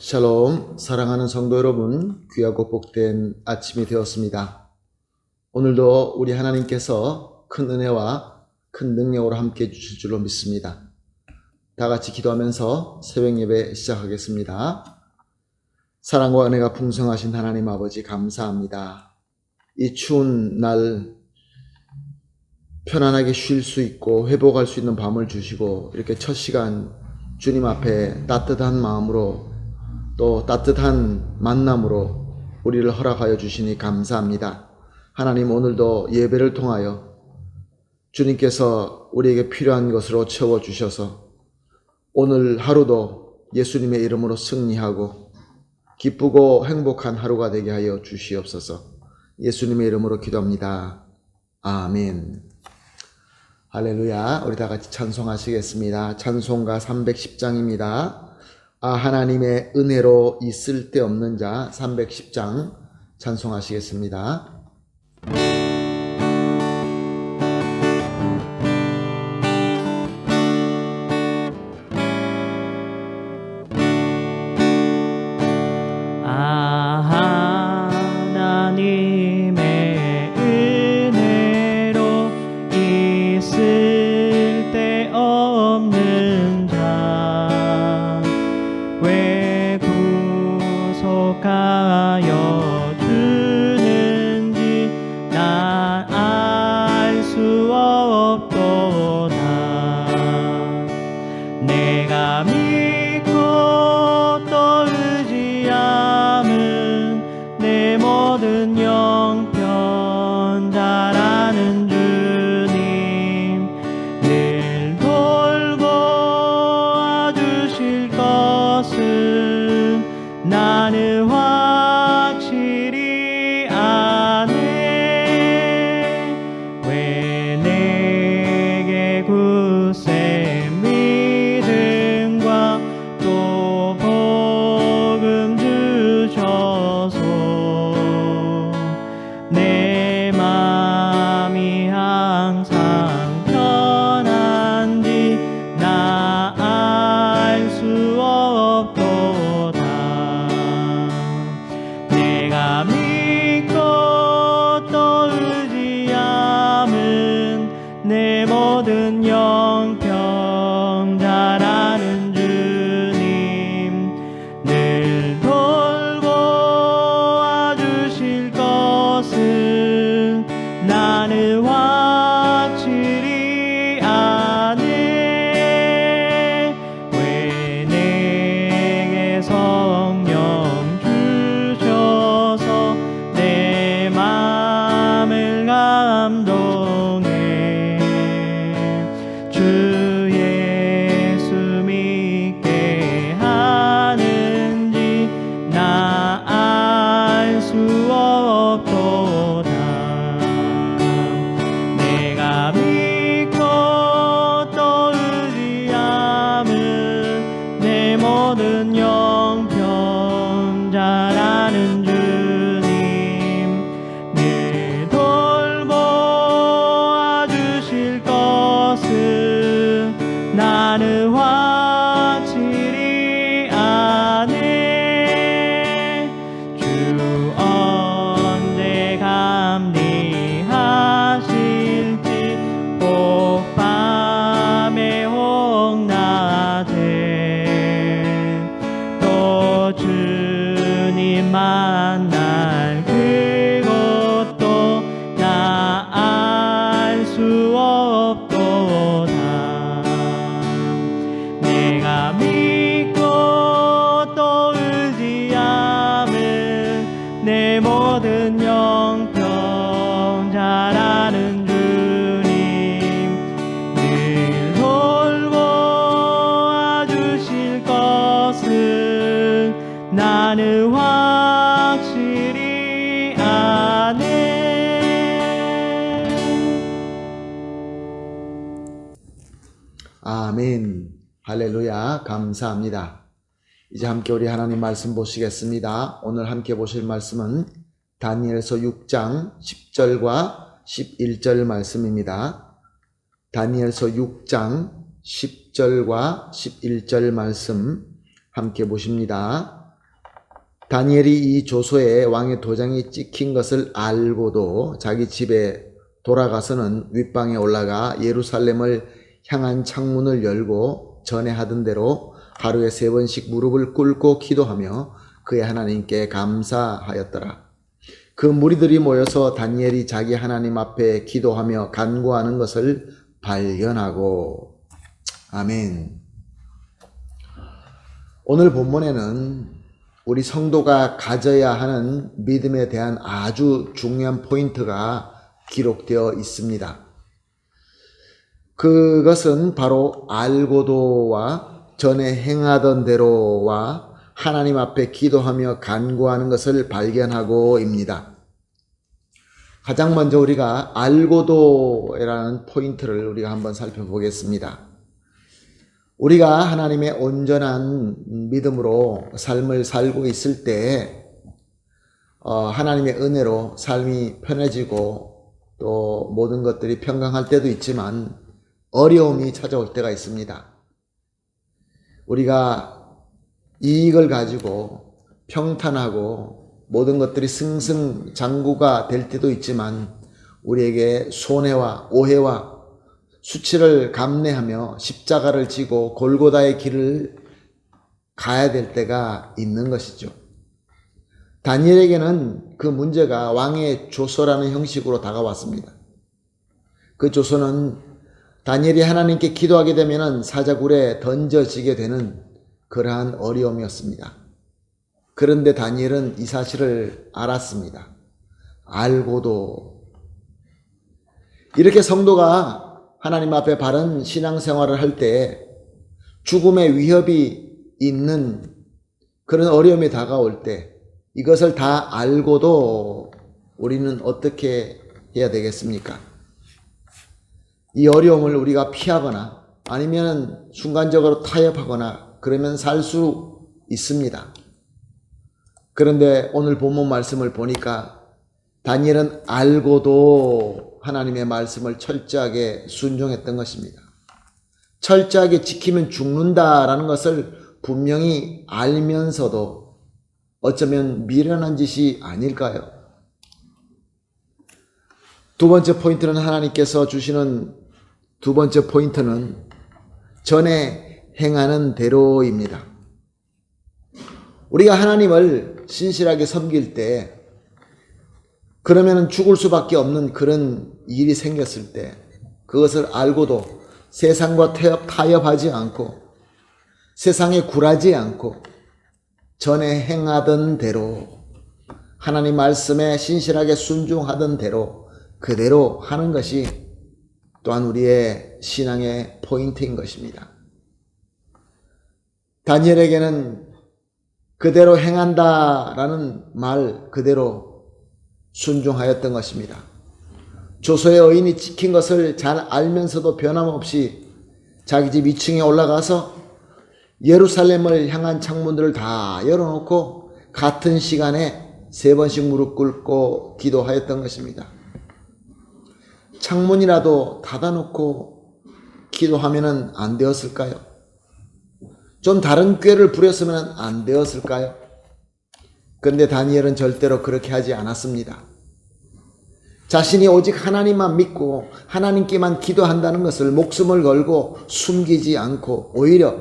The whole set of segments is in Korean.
샬롬, 사랑하는 성도 여러분, 귀하고 복된 아침이 되었습니다. 오늘도 우리 하나님께서 큰 은혜와 큰 능력으로 함께 해주실 줄로 믿습니다. 다 같이 기도하면서 새벽 예배 시작하겠습니다. 사랑과 은혜가 풍성하신 하나님 아버지 감사합니다. 이 추운 날 편안하게 쉴 수 있고 회복할 수 있는 밤을 주시고 이렇게 첫 시간 주님 앞에 따뜻한 마음으로 또 따뜻한 만남으로 우리를 허락하여 주시니 감사합니다. 하나님, 오늘도 예배를 통하여 주님께서 우리에게 필요한 것으로 채워주셔서 오늘 하루도 예수님의 이름으로 승리하고 기쁘고 행복한 하루가 되게 하여 주시옵소서. 예수님의 이름으로 기도합니다. 아멘. 할렐루야. 우리 다 같이 찬송하시겠습니다. 찬송가 310장입니다. 하나님의 은혜로 이 쓸데없는 자 310장 찬송하시겠습니다. 하나님의 은혜로 이 쓸데없는 자 왜 구속하여 주는지 난 알 수 없도다. 내가 믿고 또 의지함은 내 모든 형편 잘하는 주님 늘 돌보 와주실 것은 나는 확실히 아네. 왜 내게 굳세 믿음과 또 복음 주셔서 내 맘이 항상 편한지 나 알 수 없도다. 내가 믿고 또 의지함은 내 모든 형편 잘하는 주님 늘 돌보 와주실 것은 나는 확실히 아네. 왜 내게 성령 주셔서 내 맘을 감동해. 주 예수 믿게 하는지 나 알 수 없도다. 내가 믿고 또 의지함은 내 모든 형편 잘하는 주님 늘 돌보 와주실 것은 나는 확실히 아네. 주 언제 감리하실지 꼭 밤에 혹 낮에 또 주님 만날 그것도 나 알 수 없도다. 내가 믿고 또 의지함은 내 모든 형편 잘하는 주님 늘 돌보 와주실 것은 나는 확실히 아네. 아멘. 할렐루야. 감사합니다. 이제 함께 우리 하나님 말씀 보시겠습니다. 오늘 함께 보실 말씀은 다니엘서 6장 10절과 11절 말씀입니다. 다니엘서 6장 10절과 11절 말씀 함께 보십니다. 다니엘이 이 조서에 왕의 도장이 찍힌 것을 알고도 자기 집에 돌아가서는 윗방에 올라가 예루살렘을 향한 창문을 열고 전에 하던 대로 하루에 3번씩 무릎을 꿇고 기도하며 그의 하나님께 감사하였더라. 그 무리들이 모여서 다니엘이 자기 하나님 앞에 기도하며 간구하는 것을 발견하고, 아멘. 오늘 본문에는 우리 성도가 가져야 하는 믿음에 대한 아주 중요한 포인트가 기록되어 있습니다. 그것은 바로 알고도와 전에 행하던 대로와 하나님 앞에 기도하며 간구하는 것을 발견하고입니다. 가장 먼저 우리가 알고도라는 포인트를 우리가 한번 살펴보겠습니다. 우리가 하나님의 온전한 믿음으로 삶을 살고 있을 때 하나님의 은혜로 삶이 편해지고 또 모든 것들이 평강할 때도 있지만 어려움이 찾아올 때가 있습니다. 우리가 이익을 가지고 평탄하고 모든 것들이 승승장구가 될 때도 있지만 우리에게 손해와 오해와 수치를 감내하며 십자가를 지고 골고다의 길을 가야 될 때가 있는 것이죠. 다니엘에게는 그 문제가 왕의 조서라는 형식으로 다가왔습니다. 그 조서는 다니엘이 하나님께 기도하게 되면 사자굴에 던져지게 되는 그러한 어려움이었습니다. 그런데 다니엘은 이 사실을 알았습니다. 알고도 이렇게 성도가 하나님 앞에 바른 신앙생활을 할 때 죽음의 위협이 있는 그런 어려움이 다가올 때 이것을 다 알고도 우리는 어떻게 해야 되겠습니까? 이 어려움을 우리가 피하거나 아니면 순간적으로 타협하거나 그러면 살 수 있습니다. 그런데 오늘 본문 말씀을 보니까 다니엘은 알고도 하나님의 말씀을 철저하게 순종했던 것입니다. 철저하게 지키면 죽는다라는 것을 분명히 알면서도 어쩌면 미련한 짓이 아닐까요? 두 번째 포인트는 하나님께서 주시는 두 번째 포인트는 전에 행하는 대로입니다. 우리가 하나님을 신실하게 섬길 때 그러면 죽을 수밖에 없는 그런 일이 생겼을 때 그것을 알고도 세상과 타협하지 않고 세상에 굴하지 않고 전에 행하던 대로 하나님 말씀에 신실하게 순종하던 대로 그대로 하는 것이 또한 우리의 신앙의 포인트인 것입니다. 다니엘에게는 그대로 행한다라는 말 그대로 순종하였던 것입니다. 조서의 의인이 지킨 것을 잘 알면서도 변함없이 자기 집 2층에 올라가서 예루살렘을 향한 창문들을 다 열어놓고 같은 시간에 3번씩 무릎 꿇고 기도하였던 것입니다. 창문이라도 닫아놓고 기도하면 안 되었을까요? 좀 다른 꾀를 부렸으면 안 되었을까요? 그런데 다니엘은 절대로 그렇게 하지 않았습니다. 자신이 오직 하나님만 믿고 하나님께만 기도한다는 것을 목숨을 걸고 숨기지 않고 오히려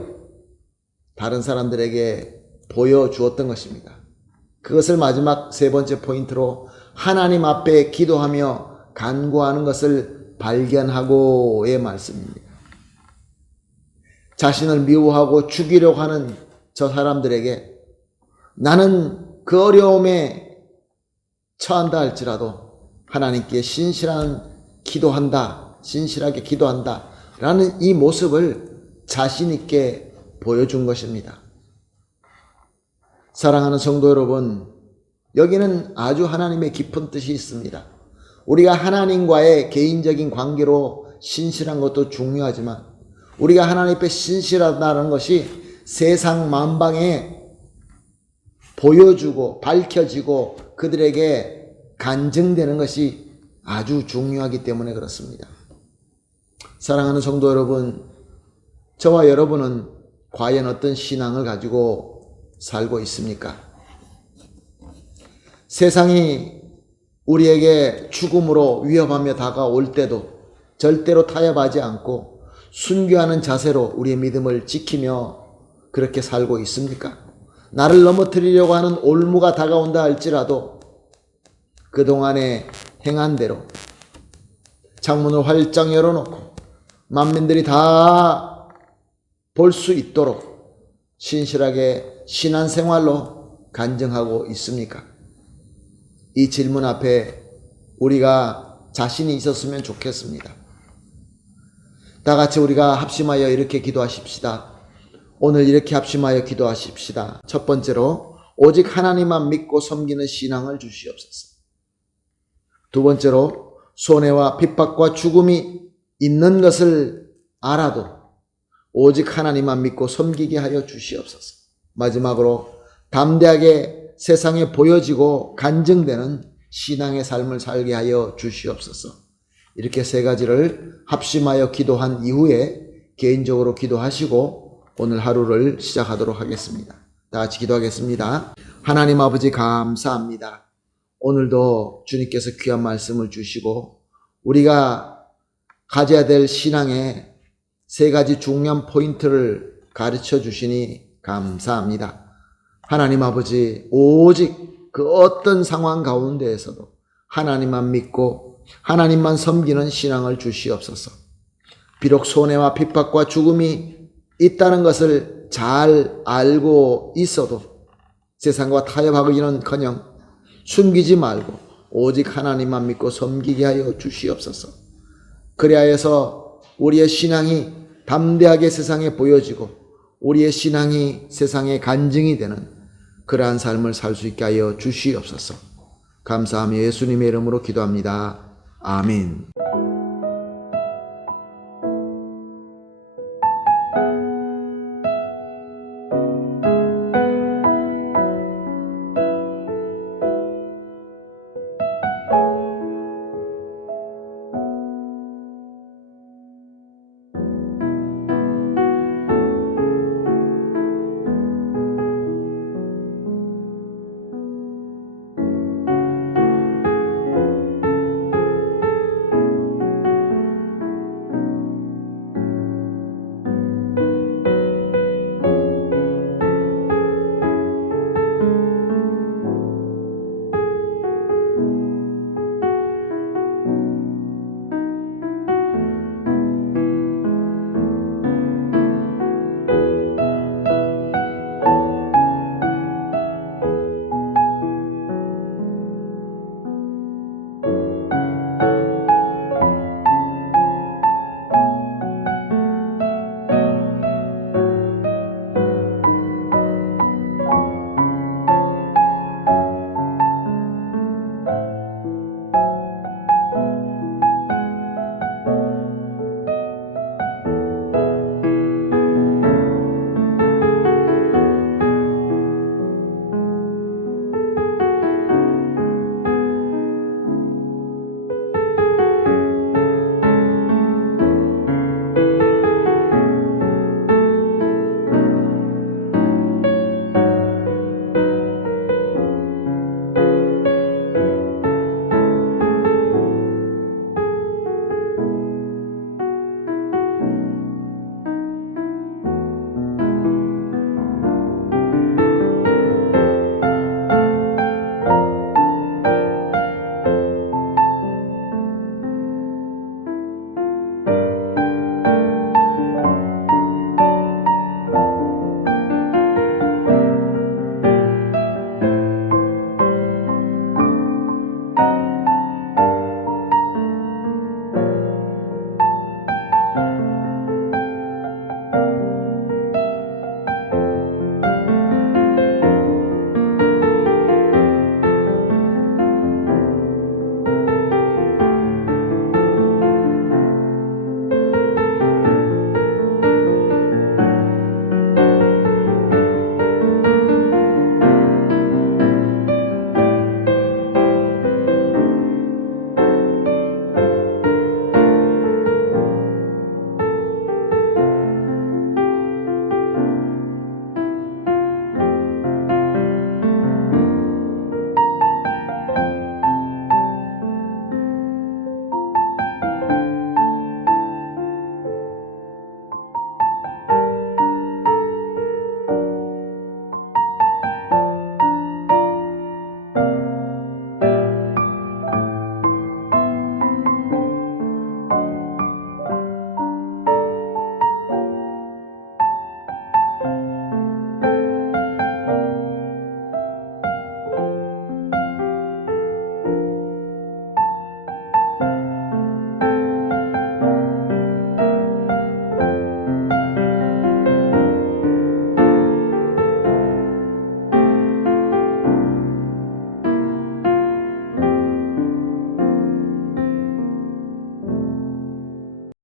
다른 사람들에게 보여주었던 것입니다. 그것을 마지막 3번째 포인트로 하나님 앞에 기도하며 간구하는 것을 발견하고의 말씀입니다. 자신을 미워하고 죽이려고 하는 저 사람들에게 나는 그 어려움에 처한다 할지라도 하나님께 신실하게 기도한다 라는 이 모습을 자신 있게 보여준 것입니다. 사랑하는 성도 여러분, 여기는 아주 하나님의 깊은 뜻이 있습니다. 우리가 하나님과의 개인적인 관계로 신실한 것도 중요하지만 우리가 하나님 앞에 신실하다는 것이 세상 만방에 보여주고 밝혀지고 그들에게 간증되는 것이 아주 중요하기 때문에 그렇습니다. 사랑하는 성도 여러분, 저와 여러분은 과연 어떤 신앙을 가지고 살고 있습니까? 세상이 우리에게 죽음으로 위협하며 다가올 때도 절대로 타협하지 않고 순교하는 자세로 우리의 믿음을 지키며 그렇게 살고 있습니까? 나를 넘어뜨리려고 하는 올무가 다가온다 할지라도 그동안에 행한 대로 창문을 활짝 열어놓고 만민들이 다 볼 수 있도록 신실하게 신앙생활로 간증하고 있습니까? 이 질문 앞에 우리가 자신이 있었으면 좋겠습니다. 다 같이 우리가 합심하여 이렇게 기도하십시다. 오늘 이렇게 합심하여 기도하십시다. 첫 번째로 오직 하나님만 믿고 섬기는 신앙을 주시옵소서. 두 번째로 손해와 핍박과 죽음이 있는 것을 알아도 오직 하나님만 믿고 섬기게 하여 주시옵소서. 마지막으로 담대하게 세상에 보여지고 간증되는 신앙의 삶을 살게 하여 주시옵소서. 이렇게 세 가지를 합심하여 기도한 이후에 개인적으로 기도하시고 오늘 하루를 시작하도록 하겠습니다. 다 같이 기도하겠습니다. 하나님 아버지 감사합니다. 오늘도 주님께서 귀한 말씀을 주시고 우리가 가져야 될 신앙의 세 가지 중요한 포인트를 가르쳐 주시니 감사합니다. 하나님 아버지, 오직 그 어떤 상황 가운데에서도 하나님만 믿고 하나님만 섬기는 신앙을 주시옵소서. 비록 손해와 핍박과 죽음이 있다는 것을 잘 알고 있어도 세상과 타협하기는커녕 숨기지 말고 오직 하나님만 믿고 섬기게 하여 주시옵소서. 그리하여서 우리의 신앙이 담대하게 세상에 보여지고 우리의 신앙이 세상에 간증이 되는 그러한 삶을 살 수 있게 하여 주시옵소서. 감사하며 예수님의 이름으로 기도합니다. 아멘.